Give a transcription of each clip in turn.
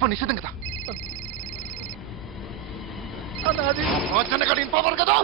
Telephone నిషేధం కదా. అది జనగడి పవర్ కదా.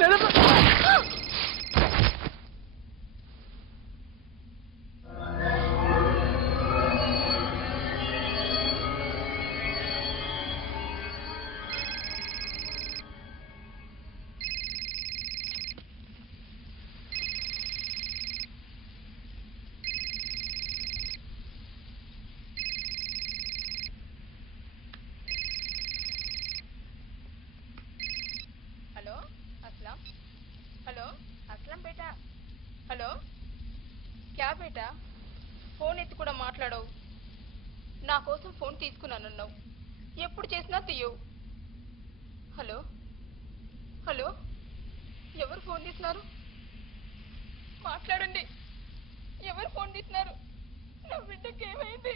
హలో క్యా బేటా ఫోన్ ఎత్తి కూడా మాట్లాడవు. నా కోసం ఫోన్ తీసుకున్నానన్నావు, ఎప్పుడు చేసినా తీయవు. హలో హలో ఎవరు ఫోన్ తీస్తున్నారు? మాట్లాడండి. ఎవరు ఫోన్ తీస్తున్నారు? నా బిడ్డకి ఏమైంది?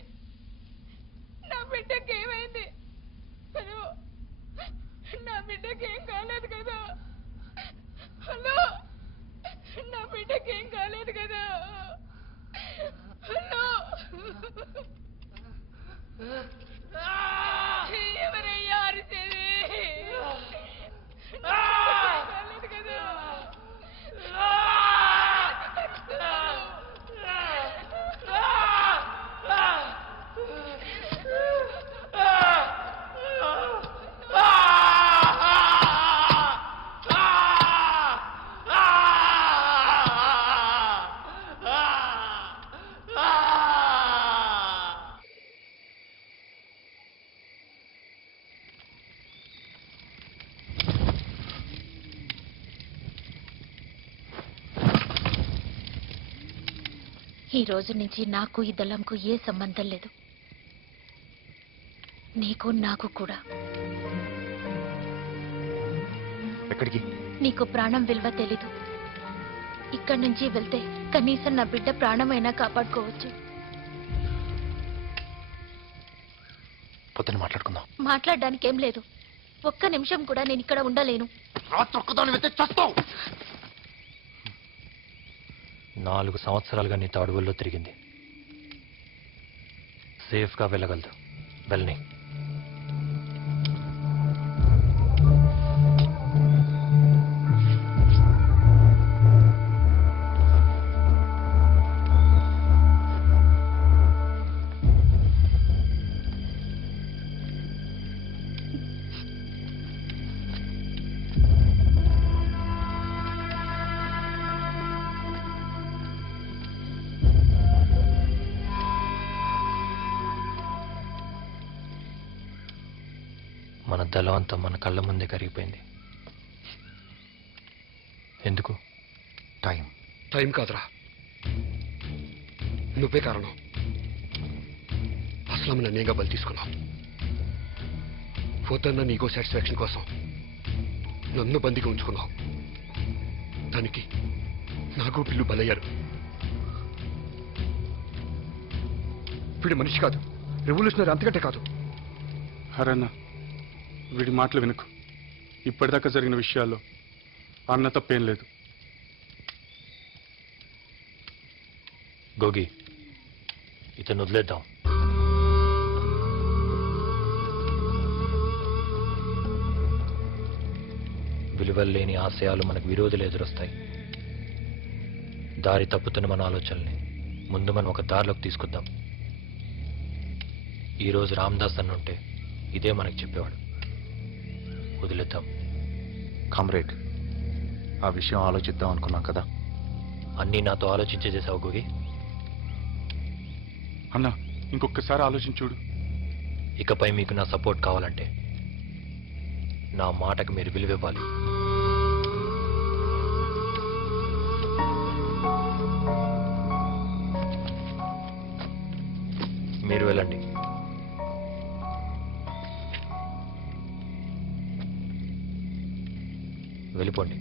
నా బిడ్డకి ఏమైంది? హలో నా బిడ్డకి ఏం కాలేదు కదా? హలో నా బిడ్డకి ఏం కాలేదు కదా? హలో ఎవరయ్యా అరిసేది? కాలేదు కదా? ఈ రోజు నుంచి నాకు ఈ దళంకు ఏ సంబంధం లేదు. నీకు నాకు కూడా. ఎక్కడికి? నీకు ప్రాణం విలువ తెలీదు. ఇక్కడి నుంచి వెళ్తే కనీసం నా బిడ్డ ప్రాణమైనా కాపాడుకోవచ్చు. పొద్దున మాట్లాడుకుందాం. మాట్లాడడానికి ఏం లేదు. ఒక్క నిమిషం కూడా నేను ఇక్కడ ఉండలేను. రాత్రి ఒక్కదాని వెళ్తే చస్తావు. 4 సంవత్సరాలుగా నీతో అడవుల్లో తిరిగింది. సేఫ్గా వెళ్ళగలదు. వెళ్ళని. మన దళం అంతా మన కళ్ళ ముందే కరిగిపోయింది. ఎందుకు? టైం కాదురా, నువ్వే కారణం. అసలు నన్నేగా బలి తీసుకున్నావు. పోతన్న నీకో సాటిస్ఫాక్షన్ కోసం నన్ను బందీగా ఉంచుకున్నావు. దానికి నాకు పిల్లు బలయ్యారు. వీడి మనిషి కాదు, రెవల్యూషనరీ, అంతకంటే కాదు. హరన్న, వీడి మాటలు వినకు. ఇప్పటిదాకా జరిగిన విషయాల్లో అన్న తప్పేం లేదు. గోగి, ఇతను వదిలేద్దాం. విలువలు లేని ఆశయాలు మనకు విరోధులు ఎదురొస్తాయి. దారి తప్పుతున్న మన ఆలోచనల్ని ముందు మనం ఒక దారిలోకి తీసుకొద్దాం. ఈరోజు రామదాస్ అన్న ఉంటే ఇదే మనకు చెప్పేవాడు. వదిలేద్దాం. కామ్రేడ్, ఆ విషయం ఆలోచిద్దాం అనుకున్నాం కదా. అన్నీ నాతో ఆలోచించే చేసావు గోగి. అన్న, ఇంకొకసారి ఆలోచించుడు. ఇకపై మీకు నా సపోర్ట్ కావాలంటే నా మాటకు మీరు విలువివ్వాలి. మీరు వెళ్ళండి. వెళ్ళిపోండి.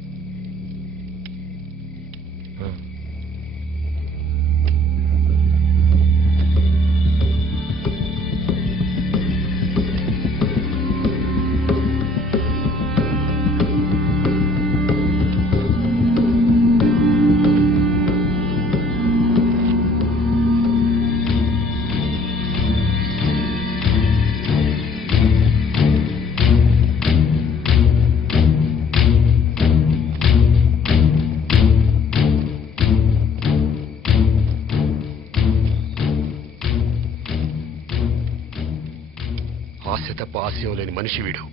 ఆశయం లేని మనిషి వీడు.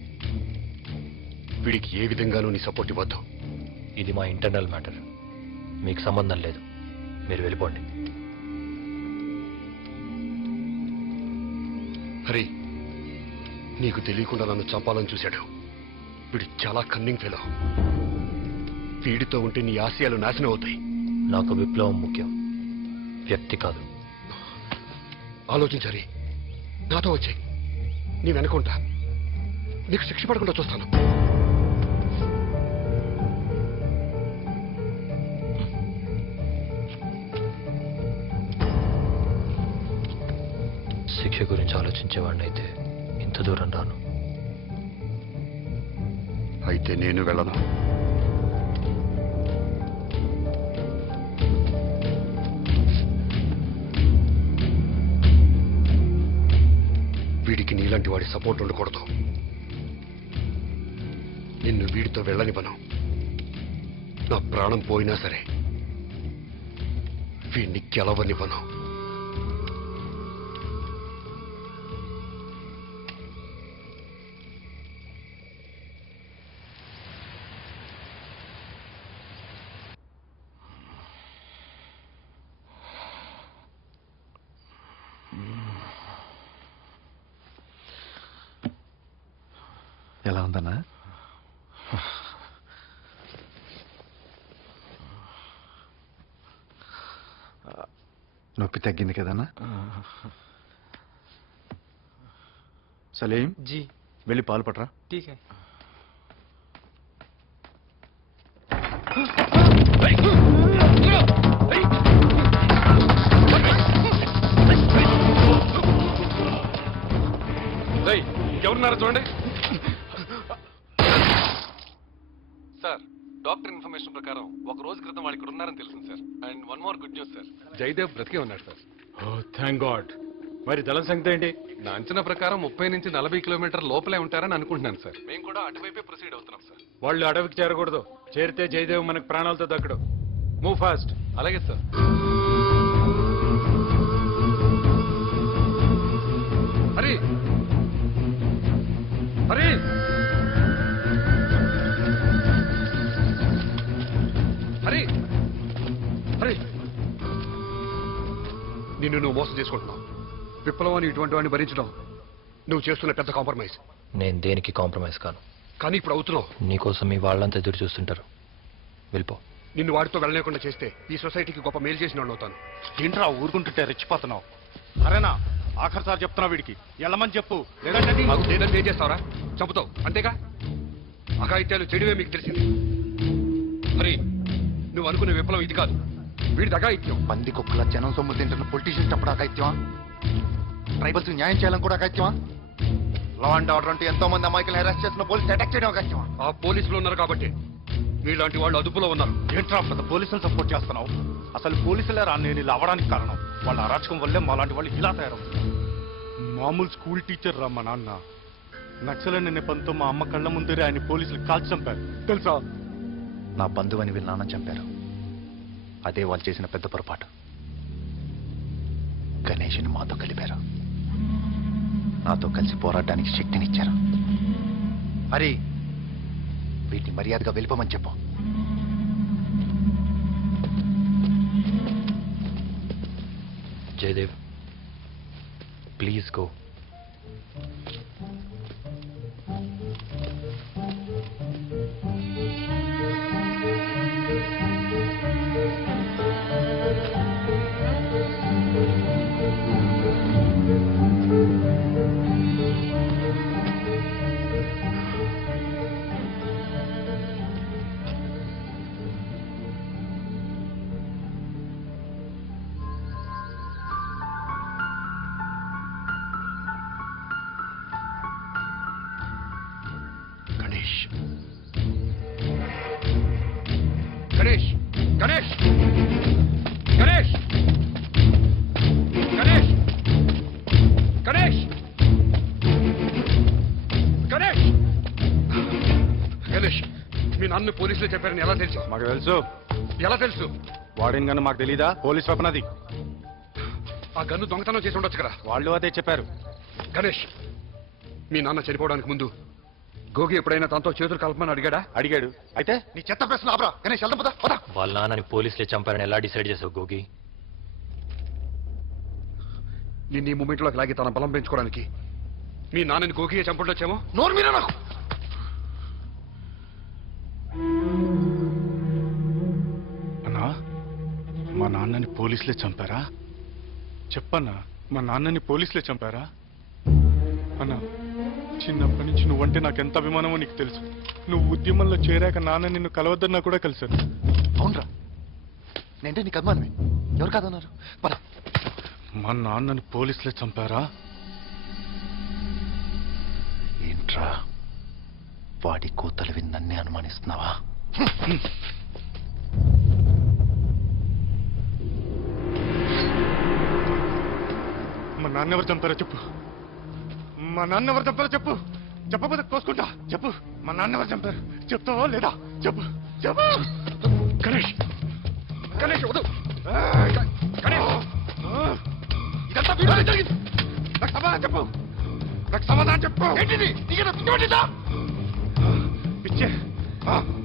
వీడికి ఏ విధంగానూ నీ సపోర్ట్ ఇవ్వద్దు. ఇది మా ఇంటర్నల్ మ్యాటర్, మీకు సంబంధం లేదు. మీరు వెళ్ళిపోండి. హరి, నీకు తెలియకుండా నన్ను చంపాలని చూశాడు. వీడు చాలా కన్నింగ్ ఫెలో. వీడితో ఉంటే నీ ఆశయాలు నాశనం అవుతాయి. నాకు విప్లవం ముఖ్యం, వ్యక్తి కాదు. ఆలోచించాలి. నాతో వచ్చాయి, నీ వెనకుంటా. నీకు శిక్ష పడకుండా చూస్తాను. శిక్ష గురించి ఆలోచించేవాడిని అయితే ఇంత దూరం రాను. అయితే నేను వెళ్ళను. వీడికి నీలాంటి వాడి సపోర్ట్ ఉండకూడదు. నిన్ను వీడితో వెళ్ళనివ్వను. నా ప్రాణం పోయినా సరే వీడిని గెలవనివ్వను. ఎలా ఉందన్నా? నొప్పి తగ్గింది కదన్నా? సలీం जी వెళ్ళి పాలు పట్రా. ठीक है. ఎవరున్నారో చూడండి సార్. డాక్టర్ ఇన్ఫర్మేషన్ ప్రకారం ఒక రోజు క్రితం వాళ్ళు ఇక్కడ ఉన్నారని తెలిసింది sir. And one more good news sir. Jayadev బ్రతికే ఉన్నాడు సార్. ఓ థ్యాంక్ గాడ్. మరి దళం సంగతి ఏంటి? నా అంచనా ప్రకారం 30 నుంచి 40 కిలోమీటర్ లోపలే ఉంటారని అనుకుంటున్నాను సార్. మేము కూడా అటువైపే ప్రొసీడ్ అవుతున్నాం సార్. వాళ్ళు అడవికి చేరకూడదు. చేరితే జయదేవ్ మనకు ప్రాణాలతో దక్కడు. Move fast. అలాగే సార్. హరి హరి హరి హరి, నిన్ను నువ్వు మోసం చేసుకుంటున్నావు. విప్లవాన్ని ఇటువంటి వాడిని భరించడం నువ్వు చేస్తున్న పెద్ద కాంప్రమైజ్. నేను దేనికి కాంప్రమైజ్ కాను. కానీ ఇప్పుడు అవుతున్నావు. నీకోసం మీ వాళ్ళంతా ఎదురు చూస్తుంటారు. వెళ్ళిపో. నిన్ను వాడితో వెళ్ళలేకుండా చేస్తే ఈ సొసైటీకి గొప్ప మేలు చేసిన వాడిని అవుతాను. ఏంట్రా ఊరుకుంటుంటే రెచ్చిపోతున్నావు? అరేనా ఆఖరిసారి చెప్తున్నా వీడికి వెళ్ళమని చెప్పు. లేదంటే లేదంటే ఏం చేస్తావురా? చంపుతావు అంతేగా. అఘాయిత్యాలు చెడువే మీకు తెలిసింది. మరి నువ్వు అనుకునే విప్లవం ఇది కాదు, వీడి అఘాయిత్యం. పంది కుక్కల జనం సొమ్ము తింటున్న పొలిటీషియన్స్ అప్పుడు అగత్యమా? ట్రైబల్స్ న్యాయం చేయాలని కూడా అగత్యమా? లా అండ్ ఆర్డర్ అంటే ఎంతో మంది అమాయకులను అరెస్ట్ చేసిన పోలీసులు అటాక్ చేయడం అగత్యమా? ఆ పోలీసులు ఉన్నారు కాబట్టి మీలాంటి వాళ్ళు అదుపులో ఉన్నారు. ఏంట్రా పెద్ద పోలీసులు సపోర్ట్ చేస్తున్నావు? అసలు పోలీసులే రా నేను ఇలా అవ్వడానికి కారణం. వాళ్ళ అరాచకం వల్లే మాలాంటి వాళ్ళు ఇలా తయారవుతున్నారు. మామూలు స్కూల్ టీచర్ రా మా నాన్న. నక్సలైన నెపంతో మా అమ్మ కళ్ళ ముందరే ఆయన పోలీసులు కాల్చి చంపారు తెలుసా? నా బంధువని వీళ్ళ నాన్న చంపారు. అదే వాళ్ళు చేసిన పెద్ద పొరపాటు. గణేష్ని మాతో కలిపారు. నాతో కలిసి పోరాడడానికి శక్తినిచ్చారు. హరి, వీటిని మర్యాదగా వెళ్ళిపోమని చెప్పు. Jayadev, please go. గణేష్ గణేష్ గణేష్ గణేష్ గణేష్ గణేష్ గణేష్ గణేష్, మీ నాన్న పోలీసులు చెప్పారని ఎలా తెలుసు? మాకు తెలుసు. ఎలా తెలుసు? వాడిని కన్నా మాకు తెలీదా? పోలీస్ వెపన్ అది. ఆ గన్ను దొంగతనం చేసి ఉండొచ్చు కదా. వాళ్ళు అదే చెప్పారు. గణేష్, మీ నాన్న చనిపోవడానికి ముందు గోగి ఎప్పుడైనా తనతో చేతులు కలపమని అడిగాడా? అడిగాడు. అయితే నీ చెత్త ప్రశ్న ఆపరా గణేష్ వెళ్దాం పద పద. వాళ్ళ నాన్నని పోలీసులే చంపారని ఎలా డిసైడ్ చేసావు గోగి? నిన్ను ఈ మూమెంట్లోకి లాగి తన బలం పెంచుకోవడానికి మీ నాన్నని గోగియే చంపడొచ్చేమో. నోరు మీరా నాకు. అన్నా, మా నాన్నని పోలీసులే చంపారా? చెప్పన్నా, మా నాన్నని పోలీసులే చంపారా? అన్నా, చిన్నప్పటి నుంచి నువ్వంటే నాకెంత అభిమానమో నీకు తెలుసు. నువ్వు ఉద్యమంలో చేరాక నాన్న నిన్ను కలవద్దన్నా కూడా కలిశాను. అవునరా, నేంటే నీకు అభిమానమే. ఎవరు కాదన్నారు? పద. మా నాన్నని పోలీసులే చంపారా? ఏంట్రా వాడి కూతలు విన్నన్నే అనుమానిస్తున్నావా? మా నాన్న ఎవరు చంపారో చెప్పు. మా నాన్న ఎవరు చంపారో చెప్పు. చెప్పబోతే కోసుకుంటా. చెప్పు, మా నాన్న ఎవరు చంపారు? చెప్తావా లేదా? చెప్పు చెప్పు. గణేష్, గణేష్ వద్దు. గణేష్, ఇదంతా మీ వల్లే జరిగింది. నాకు సమాధానం చెప్పు. నాకు సమాధానం చెప్పు. ఏంటిది? నీకేనా పిచ్చి పట్టిందా? పిచ్చే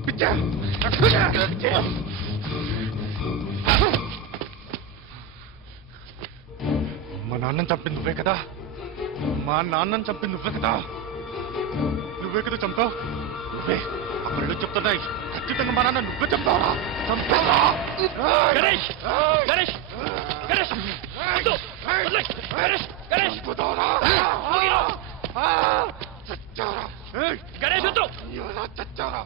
పిచ్చే నాకు పిచ్చే. మా నాన్నని చంపింది నువ్వే కదా. మా నాన్నని చంపింది నువ్వే కదా. నువ్వే కదా చంపావు. నువ్వే అక్కడ చెప్తున్నాయి. ఖచ్చితంగా మా నాన్న నువ్వే చంపావరా. చంపావరా. గణేష్, గణేష్, గణేష్, వద్దు. వదిలేయ్. గణేష్, గణేష్, చంపుతావరా. చచ్చావరా. గణేష్ వద్దు. ఎలా చచ్చావరా.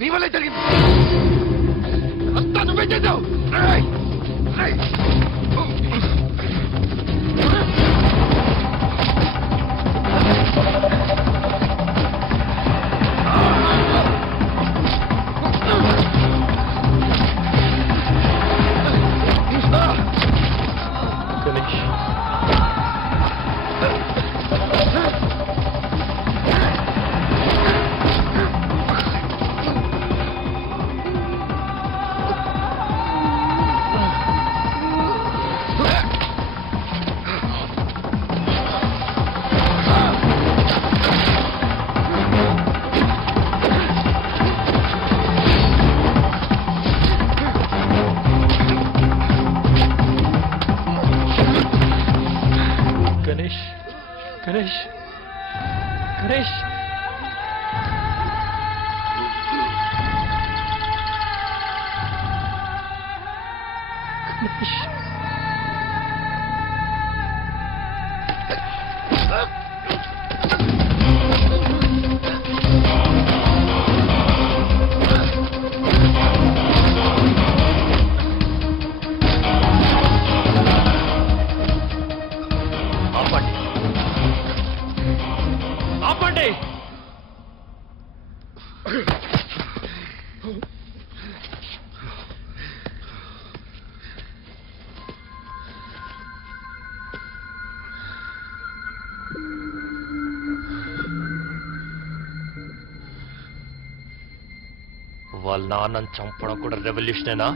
నీ వల్లే జరిగింది. అంతా నువ్వే చేశావు. రేయ్! రేయ్! గణేష్, గణేష్, గణేష్, గణేష్. గణేష్, ఆపండి, ఆపండి. వాళ్ళ నాన్నని చంపడం కూడా రెవల్యూషనేనా?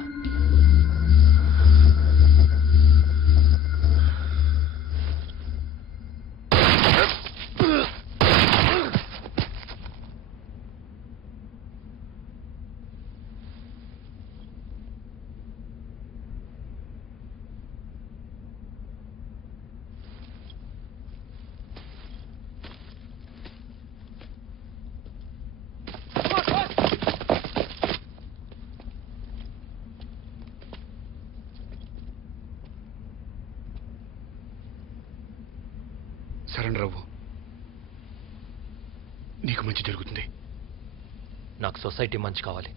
సరెండర్ అవ్వు, నీకు మంచి జరుగుతుంది. నాకు సొసైటీ మంచి కావాలి,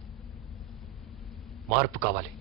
మార్పు కావాలి.